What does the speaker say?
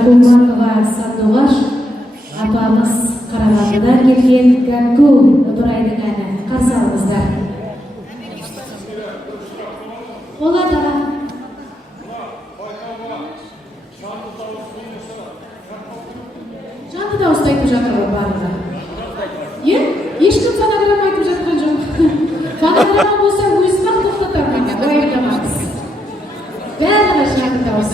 Куманова Сандуғаш апамыз Қарағандыдан келген Гәкку ыбырайдың әні. Қарсы алыңыздар. Болады аға. Жанды дауысты айтып жатыр ғой барлығы. Ешкім фонограмма айтып жатқан жоқ. Фонограмма болса өзім-ақ тоқтатамын, уайымдамаңыз. Бәрі жанды дауыс.